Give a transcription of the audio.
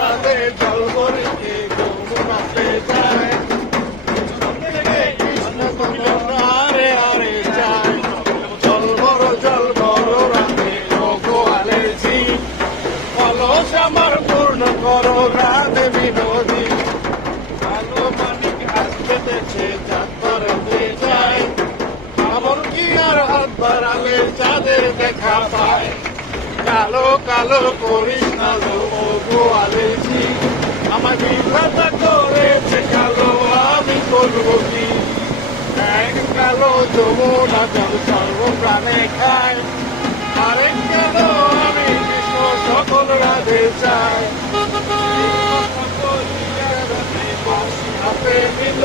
রাতে জল ভরিতে যমুনাতে যায়, কৃষ্ণ যমুনা রে আরে যায়, জল বড় রাতে গোয়ালে ঝি, অলস আমার পূর্ণ করো রাধে বিনোদী, কালো মানিক আসতেছে যাত্রাতে যায়, এমন কি আর হাত বাড়ালে যাদের দেখা পায়, কালো কালো করিস না ও গোয়ালে ঝি, আমার বিধাতা করেছে কালো আমি করবো কি, এক কালো যমুনা জল সর্বপ্রাণে খায়, আরেক কালো আমি কৃষ্ণ সকল রাধে চাই, হাতে দিল